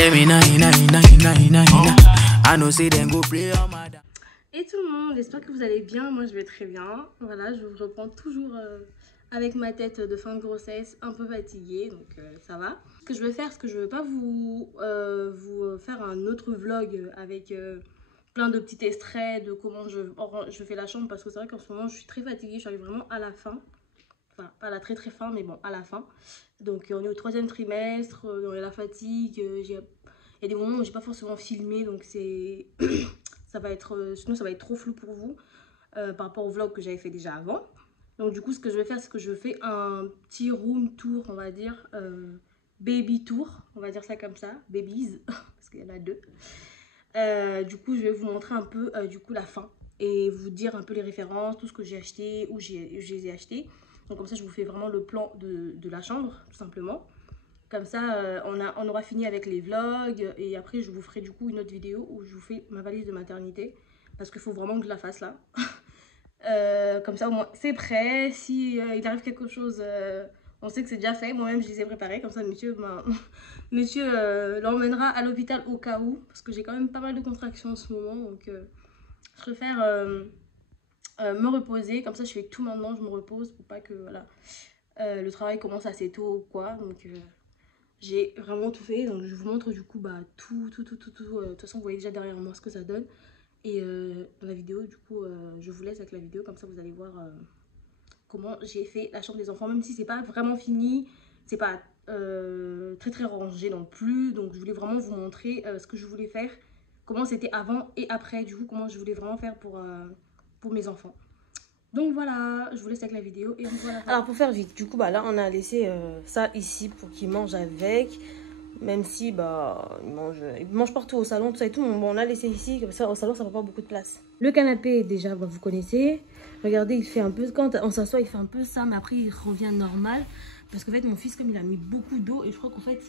Et tout le monde, j'espère que vous allez bien. Moi je vais très bien. Voilà, je vous reprends toujours avec ma tête de fin de grossesse, un peu fatiguée, donc ça va. Ce que je vais faire, c'est que je ne veux pas vous faire un autre vlog avec plein de petits extraits de comment je fais la chambre, parce que c'est vrai qu'en ce moment je suis très fatiguée, je suis arrivée vraiment à la fin. Enfin, pas à la très fin, mais bon, à la fin. Donc on est au 3e trimestre, on est la fatigue, il y a des moments où j'ai pas forcément filmé, donc c'est ça va être sinon ça va être trop flou pour vous par rapport au vlog que j'avais fait déjà avant. Donc du coup ce que je vais faire, c'est que je fais un petit room tour, on va dire baby tour, on va dire ça comme ça, babies parce qu'il y en a deux. Du coup je vais vous montrer un peu du coup la fin et vous dire un peu les références, tout ce que j'ai acheté, où je les ai achetés. Donc comme ça je vous fais vraiment le plan de la chambre tout simplement. Comme ça on aura fini avec les vlogs et après je vous ferai du coup une autre vidéo où je vous fais ma valise de maternité. Parce qu'il faut vraiment que je la fasse là. Comme ça au moins c'est prêt. Si il arrive quelque chose, on sait que c'est déjà fait. Moi-même je les ai préparés. Comme ça monsieur l'emmènera à l'hôpital au cas où. Parce que j'ai quand même pas mal de contractions en ce moment. Donc je préfère me reposer. Comme ça je fais tout maintenant, je me repose pour pas que voilà, le travail commence assez tôt ou quoi. Donc j'ai vraiment tout fait. Donc je vous montre du coup tout. De toute façon vous voyez déjà derrière moi ce que ça donne. Et dans la vidéo, du coup, je vous laisse avec la vidéo, comme ça vous allez voir comment j'ai fait la chambre des enfants. Même si c'est pas vraiment fini, c'est pas très rangé non plus. Donc je voulais vraiment vous montrer ce que je voulais faire, comment c'était avant et après, du coup, comment je voulais vraiment faire pour mes enfants. Donc voilà, je vous laisse avec la vidéo et voilà. Alors pour faire vite, du coup, là on a laissé ça ici pour qu'ils mangent avec. Même si il mange partout au salon, tout ça et tout. Bon, on a laissé ici, comme ça au salon ça prend pas beaucoup de place. Le canapé déjà, vous connaissez. Regardez, il fait un peu, quand on s'assoit il fait un peu ça, mais après il revient normal. Parce qu'en fait mon fils, comme il a mis beaucoup d'eau, et je crois qu'en fait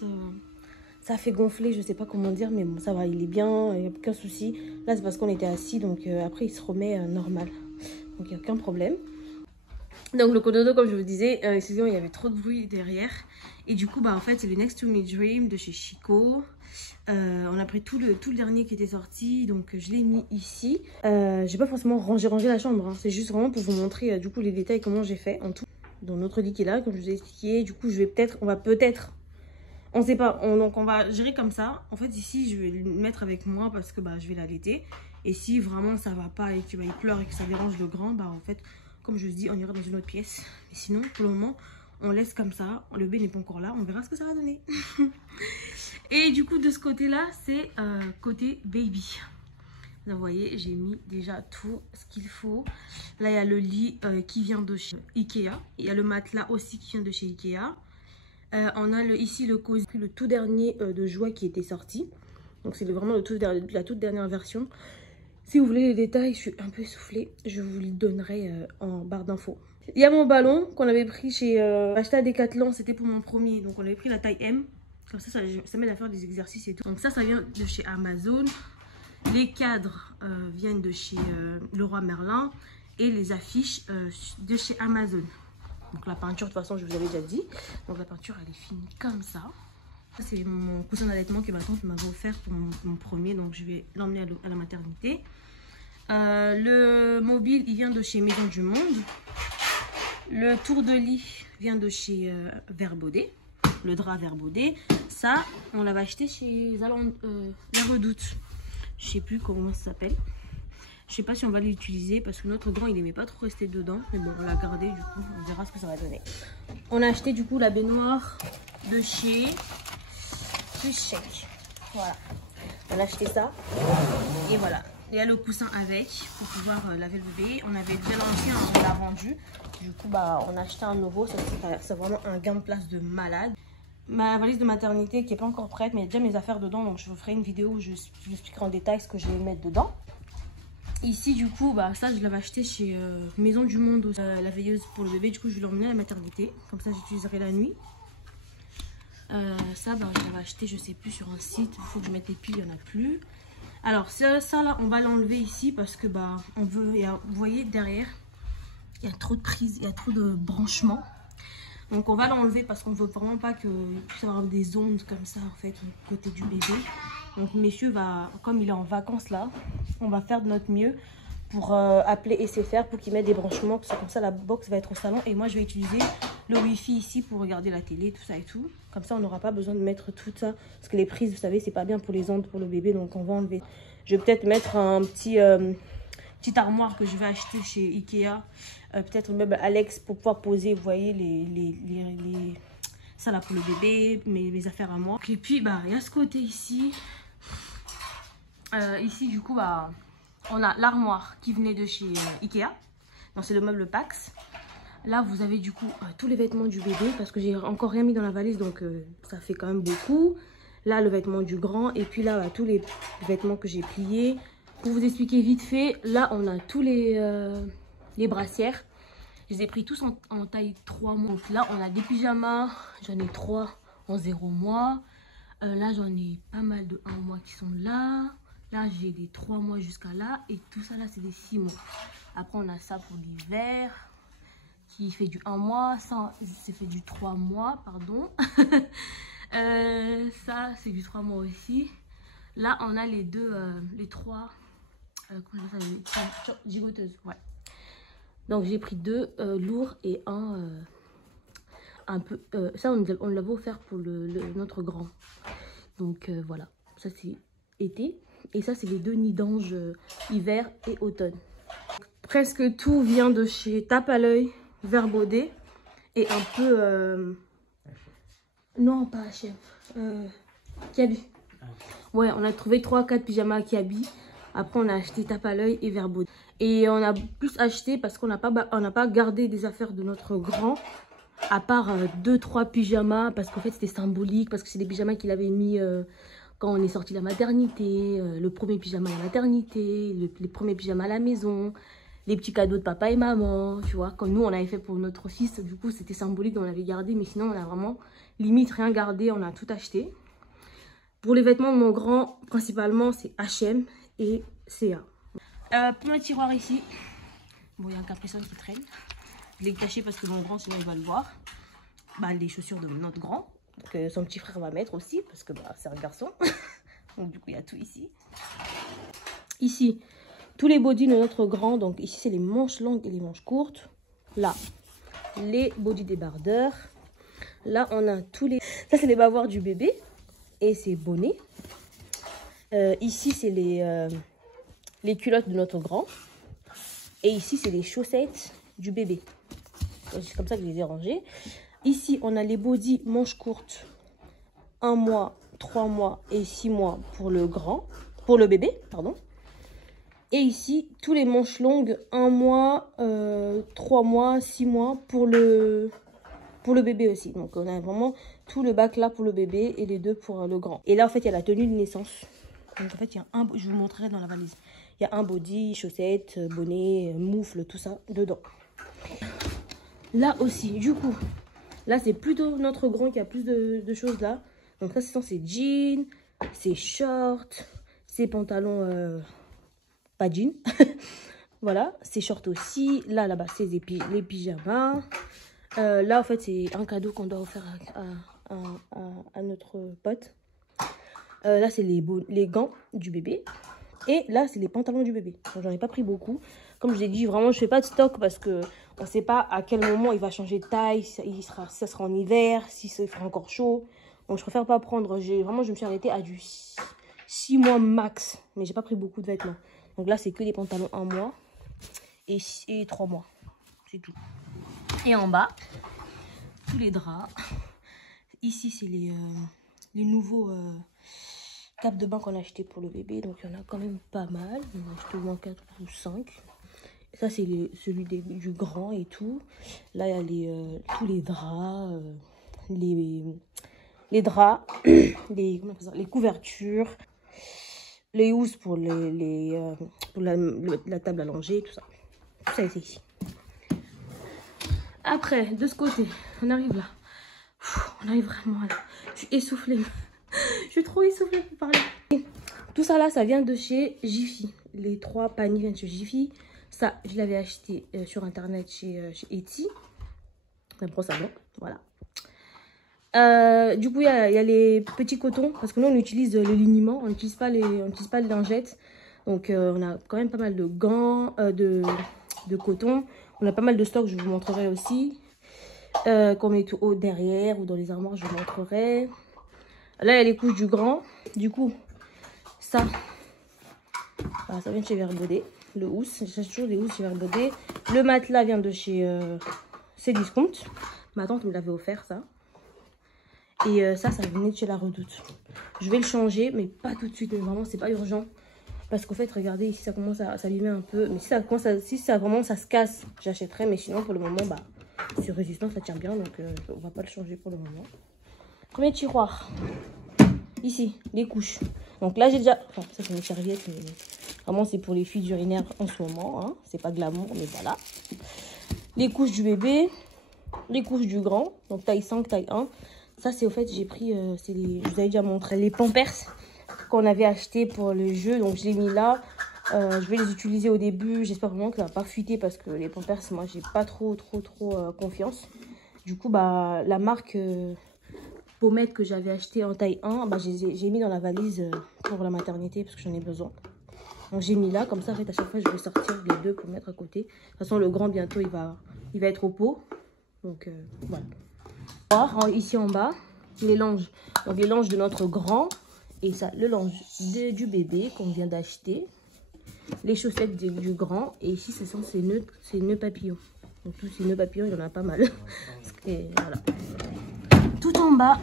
ça fait gonfler, je sais pas comment dire, mais bon ça va, il est bien, il n'y a aucun souci. Là c'est parce qu'on était assis, donc après il se remet normal. Donc il n'y a aucun problème. Donc le cododo, comme je vous disais, excusez-moi, il y avait trop de bruit derrière. Et du coup, en fait, c'est le Next to Me Dream de chez Chico. On a pris tout le dernier qui était sorti, donc je l'ai mis ici. J'ai pas forcément rangé la chambre, hein. C'est juste vraiment pour vous montrer du coup les détails, comment j'ai fait en tout. Dans notre lit qui est là, comme je vous ai expliqué. Du coup, on va peut-être, on sait pas, donc on va gérer comme ça. En fait, ici, je vais le mettre avec moi parce que je vais l'allaiter. Et si vraiment ça va pas et qu'il pleure et que ça dérange le grand, en fait, comme je vous dis, on ira dans une autre pièce. Mais sinon, pour le moment, on laisse comme ça. Le bébé n'est pas encore là. On verra ce que ça va donner. Et du coup, de ce côté-là, c'est côté baby. Vous voyez, j'ai mis déjà tout ce qu'il faut. Là, il y a le lit qui vient de chez Ikea. Il y a le matelas aussi qui vient de chez Ikea. On a ici le cosy, le tout dernier de Joie qui était sorti. Donc, c'est vraiment la toute dernière version. Si vous voulez les détails, je suis un peu essoufflée. Je vous les donnerai en barre d'infos. Il y a mon ballon qu'on avait pris acheté à Decathlon. C'était pour mon premier. Donc on avait pris la taille M. Comme ça m'aide à faire des exercices et tout. Donc ça vient de chez Amazon. Les cadres viennent de chez Leroy Merlin. Et les affiches de chez Amazon. Donc la peinture, de toute façon, je vous avais déjà dit. Donc la peinture, elle est finie comme ça. Ça, c'est mon coussin d'allaitement que ma tante m'avait offert pour mon premier. Donc je vais l'emmener à la maternité. Le mobile, il vient de chez Maison du Monde. Le tour de lit vient de chez Verbaudet. Le drap Verbaudet. Ça, on l'avait acheté chez La Redoute. Je sais plus comment ça s'appelle. Je sais pas si on va l'utiliser parce que notre grand, il aimait pas trop rester dedans. Mais bon, on l'a gardé du coup. On verra ce que ça va donner. On a acheté du coup la baignoire de chez Chèque. Voilà. On a acheté ça. Et voilà. Il y a le coussin avec pour pouvoir laver le bébé. On avait déjà l'ancien, on l'a vendu. Du coup, on a acheté un nouveau. C'est vraiment un gain de place de malade. Ma valise de maternité qui n'est pas encore prête, mais il y a déjà mes affaires dedans. Donc, je vous ferai une vidéo où je vous expliquerai en détail ce que je vais mettre dedans. Ici, du coup, ça, je l'avais acheté chez Maison du Monde, la veilleuse pour le bébé. Du coup, je vais l'emmener à la maternité. Comme ça, j'utiliserai la nuit. Ça, je l'avais acheté, je sais plus, sur un site. Il faut que je mette les piles, il n'y en a plus. Alors ça là, on va l'enlever ici parce que on veut, vous voyez derrière, il y a trop de prises, il y a trop de branchements. Donc on va l'enlever parce qu'on veut vraiment pas qu'il puisse avoir des ondes comme ça en fait au côté du bébé. Donc messieurs comme il est en vacances là, on va faire de notre mieux pour appeler SFR pour qu'ils mettent des branchements. Comme ça la box va être au salon et moi je vais utiliser le wifi ici pour regarder la télé, tout ça et tout. Comme ça on n'aura pas besoin de mettre tout ça. Parce que les prises, vous savez, c'est pas bien pour les ondes, pour le bébé. Donc on va enlever. Je vais peut-être mettre un petite armoire que je vais acheter chez Ikea. Peut-être le meuble Alex pour pouvoir poser, vous voyez, ça là pour le bébé, mes affaires à moi. Et puis, bah, il y a ce côté ici. Ici, du coup, bah, on a l'armoire qui venait de chez Ikea. Donc, c'est le meuble Pax. Là, vous avez du coup tous les vêtements du bébé parce que j'ai encore rien mis dans la valise, donc ça fait quand même beaucoup. Là, le vêtement du grand. Et puis là, bah, tous les vêtements que j'ai pliés. Pour vous expliquer vite fait, là, on a tous les brassières. Je les ai pris tous en taille 3 mois. Donc là, on a des pyjamas. J'en ai 3 en 0 mois. Là, j'en ai pas mal de 1 mois qui sont là. Là, j'ai des 3 mois jusqu'à là. Et tout ça, là, c'est des 6 mois. Après, on a ça pour l'hiver qui fait du 1 mois. Ça, c'est fait du 3 mois, pardon. Ça, c'est du 3 mois aussi. Là, on a les 3... comment ça s'appelle, gigoteuses, ouais. Donc j'ai pris 2 lourds et un peu ça on l'avait offert pour notre grand. Donc voilà, ça c'est été et ça c'est les 2 nids d'ange hiver et automne. Presque tout vient de chez Tape à l'œil, Verbaudet et un peu non pas H&M, Kiabi. Ouais, on a trouvé 3-4 pyjamas Kiabi. Après, on a acheté Tape à l'œil et Verbaudet. Et on a plus acheté parce qu'on n'a pas gardé des affaires de notre grand. À part 2-3 pyjamas. Parce qu'en fait, c'était symbolique. Parce que c'est des pyjamas qu'il avait mis quand on est sorti de la maternité. Le premier pyjama à la maternité. Les premiers pyjamas à la maison. Les petits cadeaux de papa et maman. Tu vois, comme nous, on avait fait pour notre fils. Du coup, c'était symbolique. On l'avait gardé. Mais sinon, on a vraiment limite rien gardé. On a tout acheté. Pour les vêtements de mon grand, principalement, c'est H&M et CA. Pour le tiroir ici, bon, il y a un capuchon qui traîne. Je l'ai caché parce que mon grand, sinon il va le voir. Bah, les chaussures de notre grand, que son petit frère va mettre aussi, parce que bah, c'est un garçon. Donc du coup, il y a tout ici. Ici, tous les bodys de notre grand. Donc ici, c'est les manches longues et les manches courtes. Là, les bodys débardeurs. Là, on a tous les... Ça, c'est les bavoirs du bébé. Et ses bonnets. Ici, c'est les culottes de notre grand. Et ici, c'est les chaussettes du bébé. C'est comme ça que je les ai rangées. Ici, on a les bodys manches courtes. 1 mois, 3 mois et 6 mois pour le grand. Pour le bébé, pardon. Et ici, tous les manches longues. 1 mois, 3 mois, 6 mois pour le bébé aussi. Donc, on a vraiment tout le bac là pour le bébé et les 2 pour le grand. Et là, en fait, il y a la tenue de naissance. Donc, en fait, il y a un... Je vous montrerai dans la valise. Il y a un body, chaussettes, bonnet, moufle, tout ça dedans. Là aussi, du coup, là, c'est plutôt notre grand qui a plus de choses là. Donc, ça, c'est jeans, c'est shorts, c'est pantalons, pas jeans. Voilà, c'est shorts aussi. Là-bas, c'est les pyjamas. Là, en fait, c'est un cadeau qu'on doit offrir à notre pote. Là, c'est les gants du bébé. Et là, c'est les pantalons du bébé. Donc, j'en ai pas pris beaucoup. Comme je l'ai dit, vraiment, je fais pas de stock parce que on sait pas à quel moment il va changer de taille. Ça sera en hiver, si ça fera encore chaud. Donc, je préfère pas prendre. Vraiment, je me suis arrêtée à du 6 mois max. Mais j'ai pas pris beaucoup de vêtements. Donc là, c'est que des pantalons 1 mois et 3 mois. C'est tout. Et en bas, tous les draps. Ici, c'est les nouveaux capes de bain qu'on a acheté pour le bébé. Donc, il y en a quand même pas mal. On a acheté au moins 4 ou 5. Ça, c'est celui du grand et tout. Là, il y a tous les draps, les draps, les couvertures, les housses pour la table à langer, tout ça. Tout ça, c'est ici. Après, de ce côté, on arrive là. On arrive vraiment là. Je suis essoufflée. Je suis trop essoufflée pour parler. Tout ça là, ça vient de chez Jiffy. Les 3 paniers viennent de chez Jiffy. Ça, je l'avais acheté sur internet chez Etsy. La brosse à dents. Voilà. Du coup, il y a les petits cotons. Parce que nous, on utilise le liniment. On n'utilise pas les lingettes. Donc, on a quand même pas mal de gants, de coton. On a pas mal de stocks, je vous montrerai aussi. Qu'on met tout haut derrière ou dans les armoires, je vous montrerai. Là, il y a les couches du grand. Du coup, ça vient de chez Verbaudet. Le housse, j'ai toujours des housses chez Verbaudet. Le matelas vient de chez Cdiscount. Ma tante me l'avait offert, ça. Et ça venait de chez La Redoute. Je vais le changer, mais pas tout de suite. Mais vraiment, c'est pas urgent. Parce qu'en fait, regardez, ici, ça commence à s'abîmer un peu. Mais si ça vraiment ça se casse, j'achèterai. Mais sinon, pour le moment, bah, sur résistance, ça tient bien. Donc, on va pas le changer pour le moment. Premier tiroir. Ici, les couches. Donc là, j'ai déjà... Enfin, ça, c'est une serviette. Mais vraiment, c'est pour les fuites urinaires en ce moment. Hein. C'est pas glamour, mais voilà. Les couches du bébé. Les couches du grand. Donc, taille 5, taille 1. Ça, c'est au fait, j'ai pris... je vous avais déjà montré les Pampers qu'on avait acheté pour le jeu. Donc, je l'ai mis là. Je vais les utiliser au début. J'espère vraiment que ça va pas fuiter parce que les Pampers, moi, j'ai pas trop confiance. Du coup, bah, la marque pommette que j'avais acheté en taille 1, bah, j'ai mis dans la valise pour la maternité parce que j'en ai besoin. Donc, j'ai mis là. Comme ça, en fait, à chaque fois, je vais sortir les deux pour mettre à côté. De toute façon, le grand, bientôt, il va être au pot. Donc, voilà. Ici en bas, les langes. Donc, les langes de notre grand. Et ça, le linge du bébé qu'on vient d'acheter. Les chaussettes du grand. Et ici, ce sont ces nœuds papillons. Donc, tous ces nœuds papillons, il y en a pas mal. Et voilà. Tout en bas,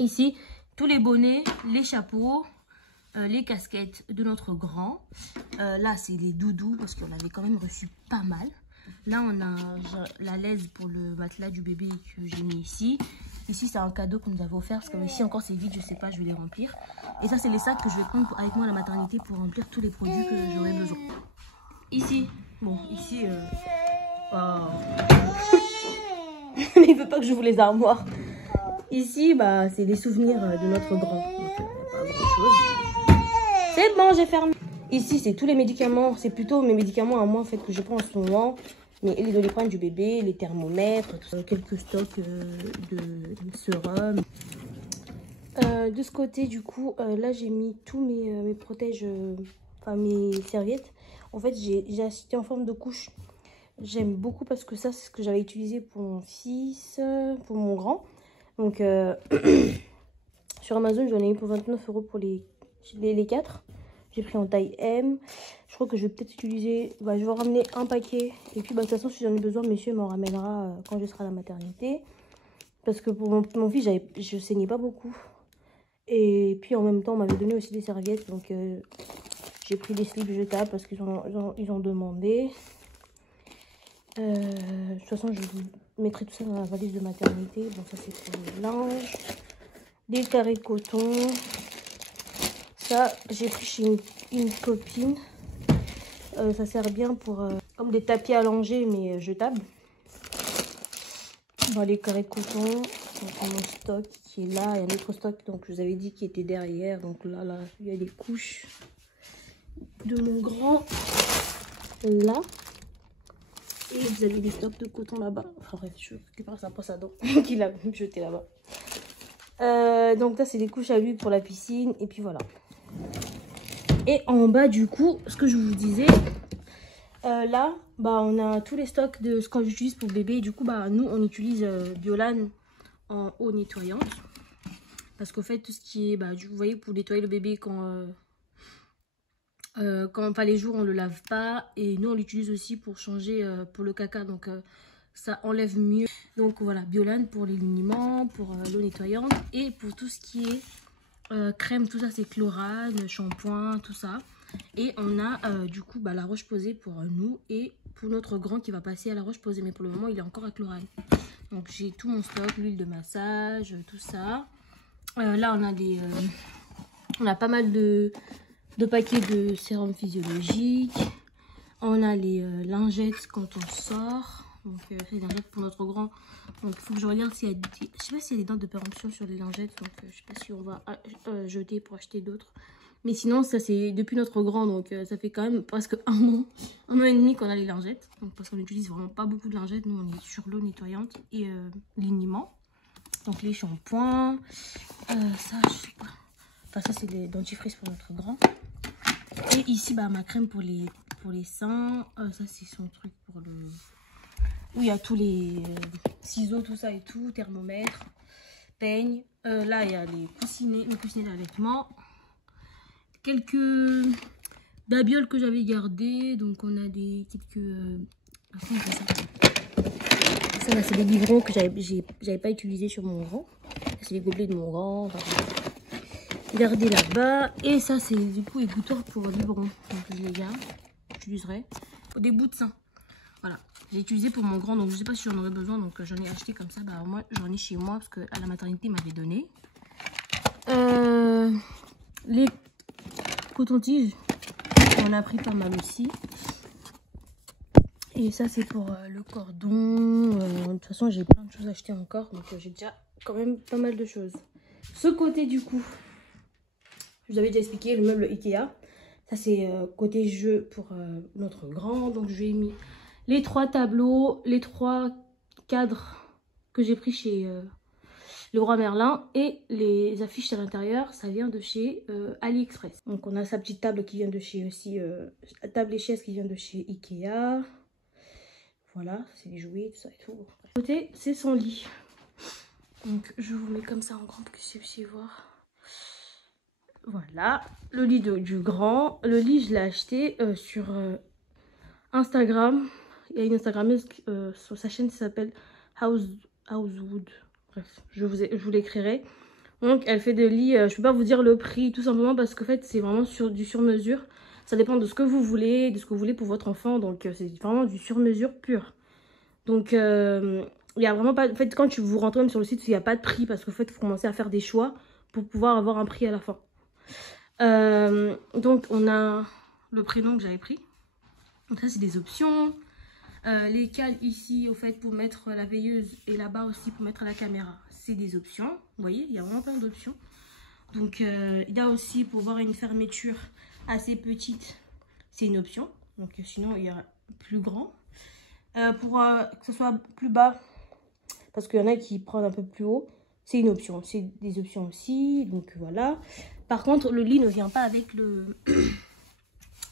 ici, tous les bonnets, les chapeaux, les casquettes de notre grand. Là, c'est les doudous parce qu'on avait quand même reçu pas mal. Là, on a la laise pour le matelas du bébé que j'ai mis ici. Ici, c'est un cadeau qu'on nous avait offert parce que ici encore c'est vide, je sais pas, je vais les remplir. Et ça, c'est les sacs que je vais prendre avec moi à la maternité pour remplir tous les produits que j'aurai besoin. Ici, bon, ici, mais il veut pas que j'ouvre les armoires. Ici, bah, c'est les souvenirs de notre grand. Donc, pas grand chose. C'est bon, j'ai fermé. Ici, c'est tous les médicaments. C'est plutôt mes médicaments à moi en fait que je prends en ce moment. Mais les Doliprane du bébé, les thermomètres, tout ça, quelques stocks de sérum. De ce côté, du coup, là, j'ai mis tous mes protèges, enfin mes serviettes. En fait, j'ai acheté en forme de couche. J'aime beaucoup parce que ça, c'est ce que j'avais utilisé pour mon fils, pour mon grand. Donc, sur Amazon, j'en ai eu pour 29 € pour les 4. J'ai pris en taille M. Je crois que je vais peut-être utiliser... Bah, je vais ramener un paquet. Et puis, bah, de toute façon, si j'en ai besoin, monsieur m'en ramènera quand je serai à la maternité. Parce que pour mon fils, je saignais pas beaucoup. Et puis, en même temps, on m'avait donné aussi des serviettes. Donc, j'ai pris des slips jetables parce qu'ils ont demandé. De toute façon, je vous mettrai tout ça dans la valise de maternité. Bon, ça, c'est pour le linge. Des carrés de coton. Ça, j'ai pris chez une copine. Ça sert bien pour comme des tapis allongés, mais jetables. Bon, les carrés de coton. Donc, mon stock qui est là. Il y a un autre stock, donc je vous avais dit, qui était derrière. Donc là, il y a des couches de mon grand. Là. Et vous avez des stocks de coton là-bas. Enfin bref, je récupère sa brosse à dents qu'il a jeté là-bas. Donc là, c'est des couches à lui pour la piscine. Et puis voilà. Et en bas, du coup, ce que je vous disais, là, bah, on a tous les stocks de ce qu'on utilise pour le bébé. Et du coup, bah, nous, on utilise Biolan en eau nettoyante. Parce qu'au fait, tout ce qui est, bah, vous voyez, pour nettoyer le bébé quand pas les jours, on le lave pas. Et nous, on l'utilise aussi pour changer pour le caca. Donc, ça enlève mieux. Donc, voilà, Biolan pour les liniments, pour l'eau nettoyante. Et pour tout ce qui est crème, tout ça, c'est Chlorane, shampoing, tout ça. Et on a du coup bah, la Roche-Posay pour nous et pour notre grand qui va passer à la Roche-Posay. Mais pour le moment, il est encore à Chlorane. Donc, j'ai tout mon stock, l'huile de massage, tout ça. Là, on a pas mal de paquets de sérum physiologique. On a les lingettes quand on sort. Donc, c'est des lingettes pour notre grand. Donc, il faut que je regarde s'il y a je sais pas s'il y a des dates de péremption sur les lingettes. Donc, je sais pas si on va jeter pour acheter d'autres. Mais sinon, ça c'est depuis notre grand, donc ça fait quand même presque un an et demi qu'on a les lingettes. Donc, parce qu'on n'utilise vraiment pas beaucoup de lingettes, nous on est sur l'eau nettoyante et liniment. Donc les shampoings, ça je sais pas. Enfin ça c'est les dentifrices pour notre grand. Et ici bah ma crème pour les seins. Ça c'est son truc pour le... Où il y a tous les ciseaux, tout ça et tout, thermomètre, peigne. Là il y a les coussinets d'allaitement. Quelques babioles que j'avais gardées. Donc on a des ça là c'est des biberons que j'avais pas utilisé sur mon grand. C'est les gobelets de mon grand. Enfin, gardé là-bas. Et ça c'est du coup égouttoir pour biberon. Donc je les garde. J'utiliserai. Des bouts de sein. Voilà. J'ai utilisé pour mon grand. Donc je sais pas si j'en aurais besoin. Donc j'en ai acheté comme ça. Bah moi j'en ai chez moi parce que à la maternité m'avait donné. Les cotons-tiges. On a pris pas mal aussi. Et ça c'est pour le cordon. De toute façon j'ai plein de choses achetées encore. Donc j'ai déjà quand même pas mal de choses. Ce côté du coup, je vous avais déjà expliqué le meuble Ikea. Ça c'est côté jeu pour notre grand. Donc je lui ai mis les 3 tableaux, les 3 cadres que j'ai pris chez Leroy Merlin et les affiches à l'intérieur. Ça vient de chez AliExpress. Donc on a sa petite table qui vient de chez aussi table et chaise qui vient de chez Ikea. Voilà, c'est les jouets, tout ça et tout. Côté, c'est son lit. Donc je vous mets comme ça en grand pour que vous puissiez voir. Voilà, le lit du grand. Le lit, je l'ai acheté sur Instagram. Il y a une Instagrammeuse sur sa chaîne qui s'appelle Housewood. Bref, je vous l'écrirai. Donc elle fait des lits, je peux pas vous dire le prix tout simplement parce qu'en fait c'est vraiment du sur-mesure. Ça dépend de ce que vous voulez, de ce que vous voulez pour votre enfant. Donc c'est vraiment du sur-mesure pur. Donc il y a vraiment pas... En fait quand vous rentrez même sur le site, il n'y a pas de prix parce qu'en fait il faut commencer à faire des choix pour pouvoir avoir un prix à la fin. Donc on a le prénom que j'avais pris. Donc ça c'est des options. Les cales ici au fait pour mettre la veilleuse et là-bas aussi pour mettre la caméra. C'est des options. Vous voyez, il y a vraiment plein d'options. Donc il y a aussi pour voir une fermeture assez petite. C'est une option. Donc sinon il y a plus grand. Pour que ce soit plus bas. Parce qu'il y en a qui prennent un peu plus haut. C'est une option. C'est des options aussi. Donc voilà. Par contre, le lit ne vient pas avec le...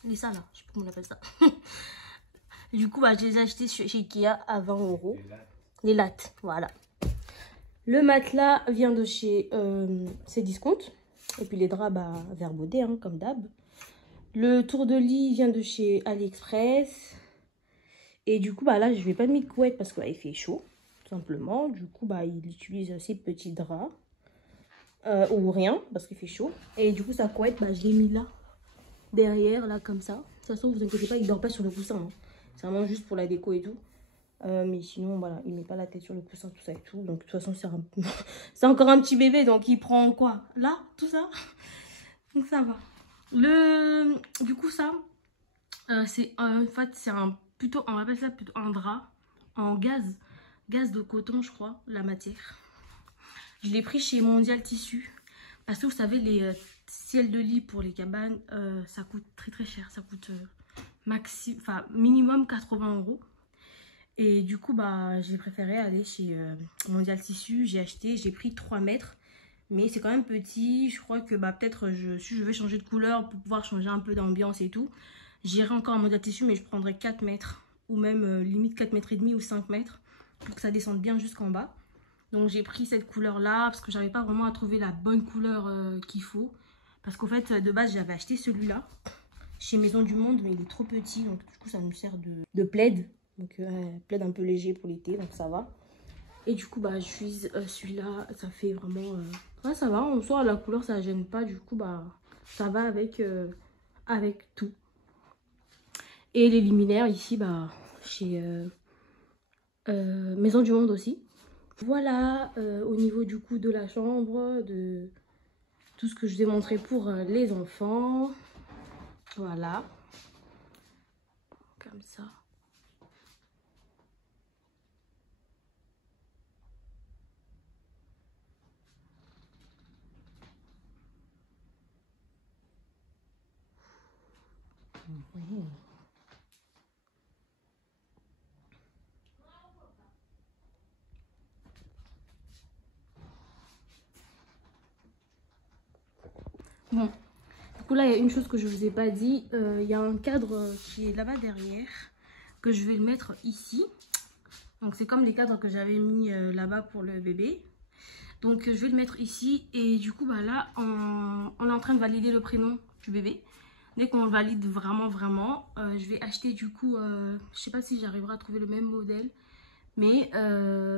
les ça là. Je sais pas comment on appelle ça. Du coup, bah, je les ai achetés chez Ikea à 20 €. Les lattes, voilà. Le matelas vient de chez Cdiscount. Et puis les draps, bah, Verbaudet, hein, comme d'hab. Le tour de lit vient de chez AliExpress. Et du coup, bah, là, je vais pas mettre de couette parce qu'il bah, fait chaud, tout simplement. Du coup, bah, il utilise ces petits draps. Ou rien, parce qu'il fait chaud. Et du coup, sa couette, bah, je l'ai mis là, derrière, là, comme ça. De toute façon, vous inquiétez pas, il dort pas sur le coussin. Hein. C'est vraiment juste pour la déco et tout. Mais sinon, voilà, il met pas la tête sur le coussin, tout ça et tout. Donc, de toute façon, c'est encore un petit bébé. Donc, il prend quoi? Là, tout ça. Donc, ça va. Du coup, ça, c'est en fait, c'est plutôt, on appelle ça plutôt un drap en gaz de coton, je crois, la matière. Je l'ai pris chez Mondial Tissu. Parce que vous savez, les ciels de lit pour les cabanes, ça coûte très très cher. Ça coûte minimum 80 €. Et du coup, bah, j'ai préféré aller chez Mondial Tissu. J'ai acheté, j'ai pris 3 mètres. Mais c'est quand même petit. Je crois que bah, peut-être si je vais changer de couleur pour pouvoir changer un peu d'ambiance et tout, j'irai encore à Mondial Tissu, mais je prendrai 4 mètres. Ou même limite 4 mètres et demi ou 5 mètres. Pour que ça descende bien jusqu'en bas. Donc j'ai pris cette couleur là parce que j'arrivais pas vraiment à trouver la bonne couleur qu'il faut. Parce qu'en fait de base j'avais acheté celui-là chez Maison du Monde mais il est trop petit. Donc du coup ça me sert de plaid. Donc plaid un peu léger pour l'été donc ça va. Et du coup bah j'utilise celui-là. Ça fait vraiment... Ouais ça va, en soi la couleur ça gêne pas. Du coup bah ça va avec tout. Et les luminaires ici bah chez Maison du Monde aussi. Voilà, au niveau du coup de la chambre, de tout ce que je vous ai montré pour les enfants. Voilà. Comme ça. Oui. Bon, du coup là il y a une chose que je vous ai pas dit, il y a un cadre qui est là-bas derrière, que je vais le mettre ici. Donc c'est comme les cadres que j'avais mis là-bas pour le bébé. Donc je vais le mettre ici et du coup bah là on est en train de valider le prénom du bébé. Dès qu'on le valide vraiment, je vais acheter du coup, je sais pas si j'arriverai à trouver le même modèle. Mais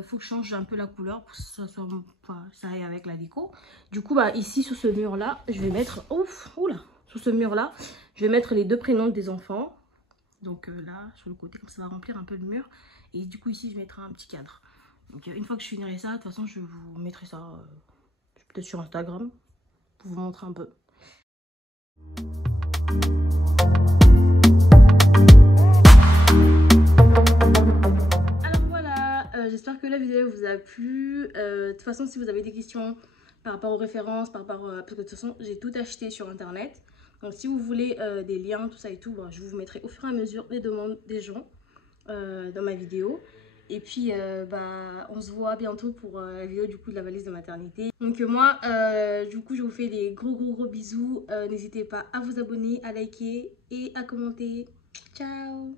faut que je change un peu la couleur pour que ça soit, enfin, ça aille avec la déco. Du coup, bah, ici sur ce mur là, je vais mettre, oula, sur ce mur là, je vais mettre les deux prénoms des enfants. Donc là, sur le côté, comme ça va remplir un peu le mur. Et du coup, ici, je mettrai un petit cadre. Donc une fois que je finirai ça, de toute façon, je vous mettrai ça peut-être sur Instagram pour vous montrer un peu. J'espère que la vidéo vous a plu. De toute façon, si vous avez des questions par rapport aux références, par rapport parce que de toute façon, j'ai tout acheté sur internet. Donc, si vous voulez des liens, tout ça et tout, bon, je vous mettrai au fur et à mesure les demandes des gens dans ma vidéo. Et puis, bah, on se voit bientôt pour la vidéo du coup de la valise de maternité. Donc, moi, du coup, je vous fais des gros bisous. N'hésitez pas à vous abonner, à liker et à commenter. Ciao!